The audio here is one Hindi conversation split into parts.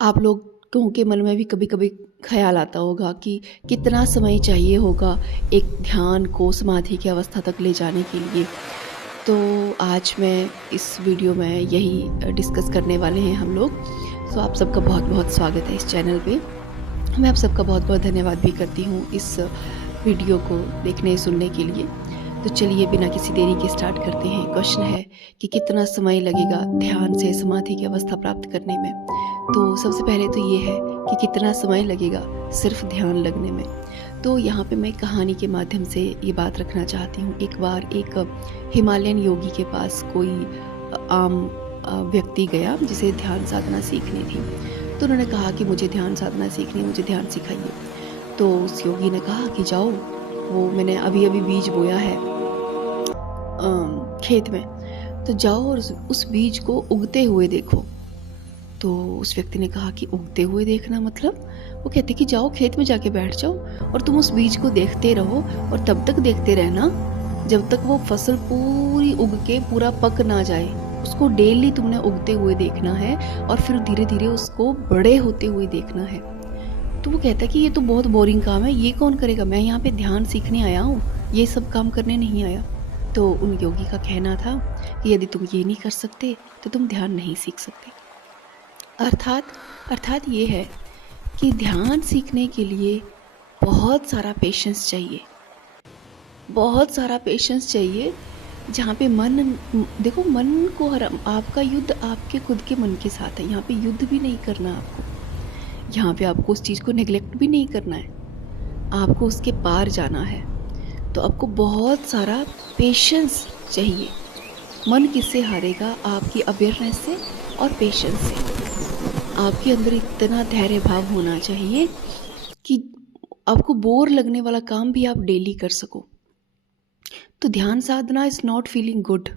आप लोगों के मन में भी कभी कभी ख्याल आता होगा कि कितना समय चाहिए होगा एक ध्यान को समाधि की अवस्था तक ले जाने के लिए। तो आज मैं इस वीडियो में यही डिस्कस करने वाले हैं हम लोग। तो आप सबका बहुत बहुत स्वागत है इस चैनल पे। मैं आप सबका बहुत बहुत धन्यवाद भी करती हूँ इस वीडियो को देखने सुनने के लिए। तो चलिए बिना किसी देरी के स्टार्ट करते हैं। क्वेश्चन है कि कितना समय लगेगा ध्यान से समाधि की अवस्था प्राप्त करने में। तो सबसे पहले तो ये है कि कितना समय लगेगा सिर्फ ध्यान लगने में। तो यहाँ पे मैं कहानी के माध्यम से ये बात रखना चाहती हूँ। एक बार एक हिमालयन योगी के पास कोई आम व्यक्ति गया जिसे ध्यान साधना सीखनी थी। तो उन्होंने कहा कि मुझे ध्यान साधना सीखनी है, मुझे ध्यान सिखाइए। तो उस योगी ने कहा कि जाओ, वो मैंने अभी अभी बीज बोया है खेत में, तो जाओ और उस बीज को उगते हुए देखो। तो उस व्यक्ति ने कहा कि उगते हुए देखना मतलब? वो कहते कि जाओ खेत में जाके बैठ जाओ और तुम उस बीज को देखते रहो, और तब तक देखते रहना जब तक वो फसल पूरी उग के पूरा पक ना जाए। उसको डेली तुमने उगते हुए देखना है और फिर धीरे धीरे उसको बड़े होते हुए देखना है। तो वो कहता कि ये तो बहुत बोरिंग काम है, ये कौन करेगा, मैं यहाँ पे ध्यान सीखने आया हूँ, ये सब काम करने नहीं आया। तो उन योगी का कहना था कि यदि तुम ये नहीं कर सकते तो तुम ध्यान नहीं सीख सकते। अर्थात ये है कि ध्यान सीखने के लिए बहुत सारा पेशेंस चाहिए, बहुत सारा पेशेंस चाहिए। जहाँ पे मन, देखो मन को आपका युद्ध आपके खुद के मन के साथ है। यहाँ पे युद्ध भी नहीं करना आपको, यहाँ पे आपको उस चीज़ को नेग्लेक्ट भी नहीं करना है, आपको उसके पार जाना है। तो आपको बहुत सारा पेशेंस चाहिए। मन किससे हारेगा? आपकी अवेयरनेस से और पेशेंस से। आपके अंदर इतना धैर्य भाव होना चाहिए कि आपको बोर लगने वाला काम भी आप डेली कर सको। तो ध्यान साधना इज़ नॉट फीलिंग गुड।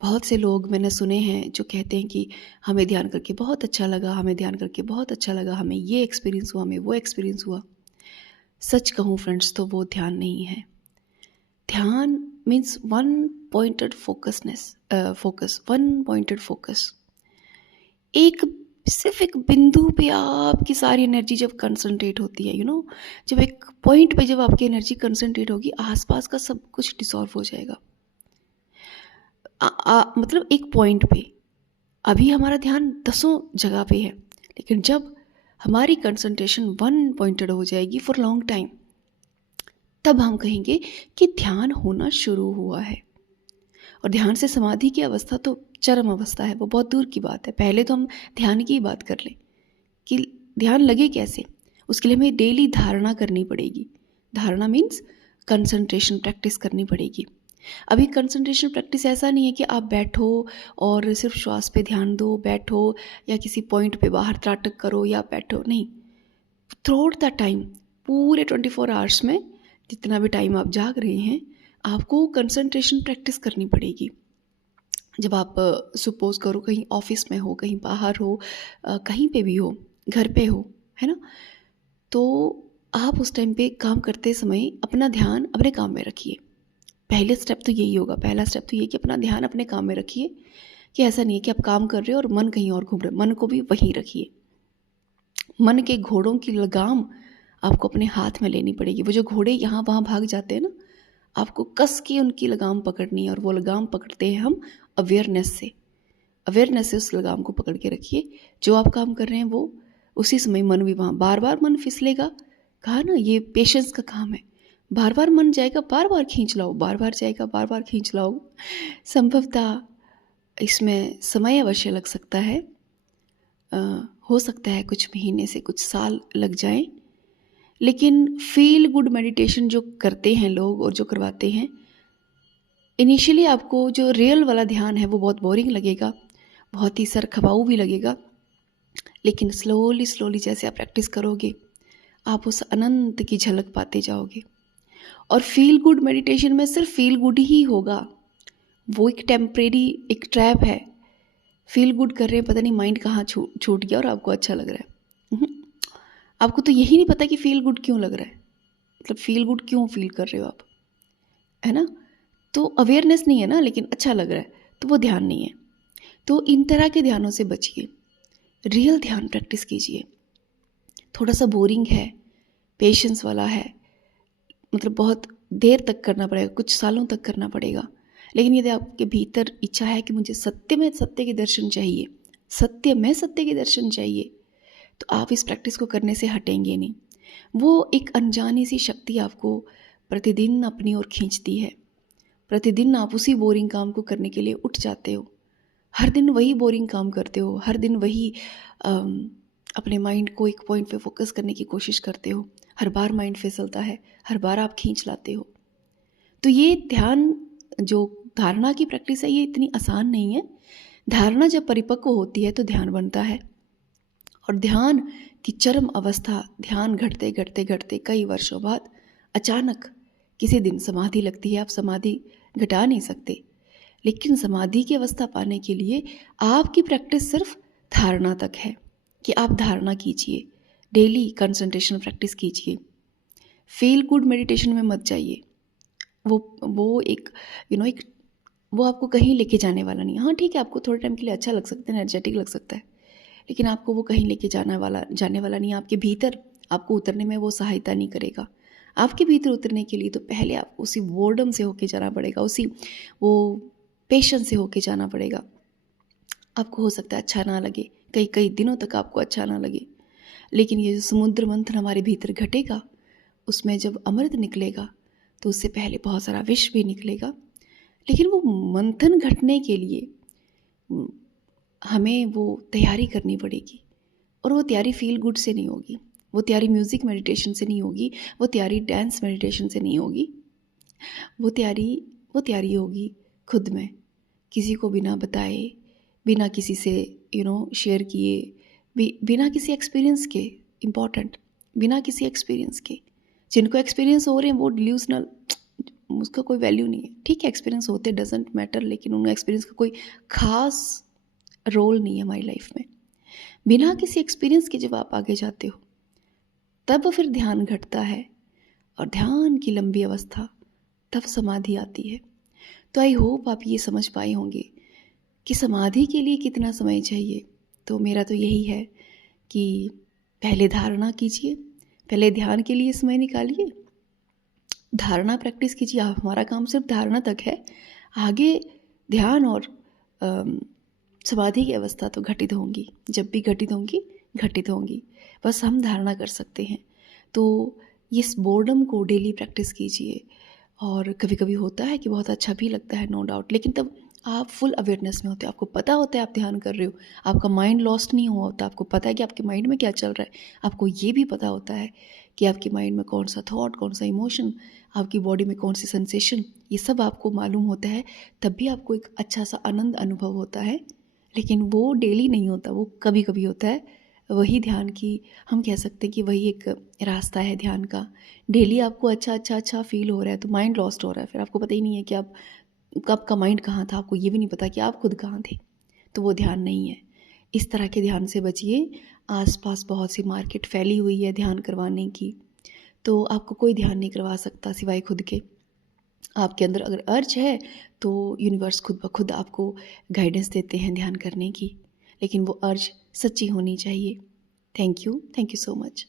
बहुत से लोग मैंने सुने हैं जो कहते हैं कि हमें ध्यान करके बहुत अच्छा लगा, हमें ध्यान करके बहुत अच्छा लगा, हमें ये एक्सपीरियंस हुआ, हमें वो एक्सपीरियंस हुआ। सच कहूँ फ्रेंड्स, तो वो ध्यान नहीं है। ध्यान means one pointed one pointed focus. एक स्पेसिफिक बिंदु पे आपकी सारी एनर्जी जब कंसंट्रेट होती है, जब एक पॉइंट पे जब आपकी एनर्जी कंसंट्रेट होगी, आसपास का सब कुछ डिसॉल्व हो जाएगा। मतलब एक पॉइंट पे अभी हमारा ध्यान दसों जगह पे है, लेकिन जब हमारी कंसंट्रेशन वन पॉइंटेड हो जाएगी फॉर लॉन्ग टाइम, तब हम कहेंगे कि ध्यान होना शुरू हुआ है। और ध्यान से समाधि की अवस्था तो चरम अवस्था है, वो बहुत दूर की बात है। पहले तो हम ध्यान की बात कर लें कि ध्यान लगे कैसे। उसके लिए हमें डेली धारणा करनी पड़ेगी। धारणा मीन्स कंसंट्रेशन प्रैक्टिस करनी पड़ेगी। अभी कंसंट्रेशन प्रैक्टिस ऐसा नहीं है कि आप बैठो और सिर्फ श्वास पे ध्यान दो, बैठो या किसी पॉइंट पे बाहर त्राटक करो या बैठो, नहीं। थ्रू द टाइम, पूरे 24 आवर्स में जितना भी टाइम आप जाग रहे हैं, आपको कंसंट्रेशन प्रैक्टिस करनी पड़ेगी। जब आप सपोज करो कहीं ऑफिस में हो, कहीं बाहर हो, कहीं पे भी हो, घर पे हो, है ना, तो आप उस टाइम पे काम करते समय अपना ध्यान अपने काम में रखिए। पहले स्टेप तो यही होगा, पहला स्टेप तो ये कि अपना ध्यान अपने काम में रखिए। कि ऐसा नहीं है कि आप काम कर रहे हो और मन कहीं और घूम रहे हो, मन को भी वहीं रखिए। मन के घोड़ों की लगाम आपको अपने हाथ में लेनी पड़ेगी। वो जो घोड़े यहाँ वहाँ भाग जाते हैं ना, आपको कस के उनकी लगाम पकड़नी है, और वो लगाम पकड़ते हैं हम अवेयरनेस से। अवेयरनेस से उस लगाम को पकड़ के रखिए। जो आप काम कर रहे हैं वो उसी समय मन भी वहाँ, बार बार मन फिसलेगा, कहा ना, ये पेशेंस का काम है। बार बार मन जाएगा, बार बार खींच लाओ, बार बार जाएगा, बार बार खींच लाओ। संभवतः इसमें समय अवश्य लग सकता है, हो सकता है कुछ महीने से कुछ साल लग जाएं, लेकिन फील गुड मेडिटेशन जो करते हैं लोग और जो करवाते हैं, इनिशियली आपको जो रियल वाला ध्यान है वो बहुत बोरिंग लगेगा, बहुत ही सरखपाऊ भी लगेगा, लेकिन स्लोली स्लोली जैसे आप प्रैक्टिस करोगे, आप उस अनंत की झलक पाते जाओगे। और फील गुड मेडिटेशन में सिर्फ फील गुड ही होगा, वो एक टेम्परेरी एक ट्रैप है। फील गुड कर रहे हैं, पता नहीं माइंड कहाँ छूट गया और आपको अच्छा लग रहा है। आपको तो यही नहीं पता कि फील गुड क्यों लग रहा है, मतलब फील गुड क्यों फील कर रहे हो आप, है ना। तो अवेयरनेस नहीं है ना, लेकिन अच्छा लग रहा है, तो वो ध्यान नहीं है। तो इन तरह के ध्यानों से बचिए। रियल ध्यान प्रैक्टिस कीजिए। थोड़ा सा बोरिंग है, पेशेंस वाला है, मतलब बहुत देर तक करना पड़ेगा, कुछ सालों तक करना पड़ेगा। लेकिन यदि आपके भीतर इच्छा है कि मुझे सत्य में सत्य के दर्शन चाहिए, सत्य में सत्य के दर्शन चाहिए, तो आप इस प्रैक्टिस को करने से हटेंगे नहीं। वो एक अनजानी सी शक्ति आपको प्रतिदिन अपनी ओर खींचती है। प्रतिदिन आप उसी बोरिंग काम को करने के लिए उठ जाते हो। हर दिन वही बोरिंग काम करते हो, हर दिन वही अपने माइंड को एक पॉइंट पे फोकस करने की कोशिश करते हो। हर बार माइंड फिसलता है, हर बार आप खींच लाते हो। तो ये ध्यान, जो धारणा की प्रैक्टिस है, ये इतनी आसान नहीं है। धारणा जब परिपक्व होती है तो ध्यान बनता है, और ध्यान की चरम अवस्था, ध्यान घटते घटते घटते कई वर्षों बाद अचानक किसी दिन समाधि लगती है। आप समाधि घटा नहीं सकते, लेकिन समाधि की अवस्था पाने के लिए आपकी प्रैक्टिस सिर्फ धारणा तक है, कि आप धारणा कीजिए, डेली कंसंट्रेशन प्रैक्टिस कीजिए। फील गुड मेडिटेशन में मत जाइए। वो एक एक वो आपको कहीं लेके जाने वाला नहीं है। हाँ ठीक है, आपको थोड़े टाइम के लिए अच्छा लग सकता है, एनर्जेटिक लग सकता है, लेकिन आपको वो कहीं लेके जाने वाला नहीं है। आपके भीतर आपको उतरने में वो सहायता नहीं करेगा। आपके भीतर उतरने के लिए तो पहले आपको उसी बोर्डम से होके जाना पड़ेगा, उसी वो पेशेंस से होके जाना पड़ेगा। आपको हो सकता है अच्छा ना लगे, कई कई दिनों तक आपको अच्छा ना लगे, लेकिन ये जो समुद्र मंथन हमारे भीतर घटेगा, उसमें जब अमृत निकलेगा तो उससे पहले बहुत सारा विष भी निकलेगा। लेकिन वो मंथन घटने के लिए हमें वो तैयारी करनी पड़ेगी, और वो तैयारी फील गुड से नहीं होगी, वो तैयारी म्यूज़िक मेडिटेशन से नहीं होगी, वो तैयारी डांस मेडिटेशन से नहीं होगी। वो तैयारी होगी खुद में, किसी को बिना बताए, बिना किसी से शेयर किए, बिना किसी एक्सपीरियंस के, इम्पॉर्टेंट, बिना किसी एक्सपीरियंस के। जिनको एक्सपीरियंस हो रहे हैं वो डिल्यूजनल, उसका कोई वैल्यू नहीं है। ठीक है, एक्सपीरियंस होते डजेंट मैटर, लेकिन उन एक्सपीरियंस का कोई खास रोल नहीं है हमारी लाइफ में। बिना किसी एक्सपीरियंस के जब आप आगे जाते हो, तब फिर ध्यान घटता है, और ध्यान की लंबी अवस्था, तब समाधि आती है। तो आई होप आप ये समझ पाए होंगे कि समाधि के लिए कितना समय चाहिए। तो मेरा तो यही है कि पहले धारणा कीजिए, पहले ध्यान के लिए समय निकालिए, धारणा प्रैक्टिस कीजिए। हमारा काम सिर्फ धारणा तक है, आगे ध्यान और समाधि की अवस्था तो घटित होंगी, जब भी घटित होंगी, बस हम धारणा कर सकते हैं। तो इस बोर्डम को डेली प्रैक्टिस कीजिए। और कभी कभी होता है कि बहुत अच्छा भी लगता है, नो डाउट, लेकिन तब आप फुल अवेयरनेस में होते हो, आपको पता होता है आप ध्यान कर रहे हो, आपका माइंड लॉस्ट नहीं हुआ होता, आपको पता है कि आपके माइंड में क्या चल रहा है, आपको ये भी पता होता है कि आपके माइंड में कौन सा थॉट, कौन सा इमोशन, आपकी बॉडी में कौन सी सेंसेशन, ये सब आपको मालूम होता है। तब भी आपको एक अच्छा सा आनंद अनुभव होता है, लेकिन वो डेली नहीं होता, वो कभी कभी होता है। वही ध्यान की, हम कह सकते हैं कि वही एक रास्ता है ध्यान का। डेली आपको अच्छा फील हो रहा है तो माइंड लॉस्ट हो रहा है, फिर आपको पता ही नहीं है कि आप कब का माइंड कहाँ था, आपको ये भी नहीं पता कि आप खुद कहाँ थे, तो वो ध्यान नहीं है। इस तरह के ध्यान से बचिए। आसपास बहुत सी मार्केट फैली हुई है ध्यान करवाने की, तो आपको कोई ध्यान नहीं करवा सकता सिवाय खुद के। आपके अंदर अगर अर्ज है तो यूनिवर्स खुद ब खुद आपको गाइडेंस देते हैं ध्यान करने की, लेकिन वो अर्ज सच्ची होनी चाहिए। Thank you so much.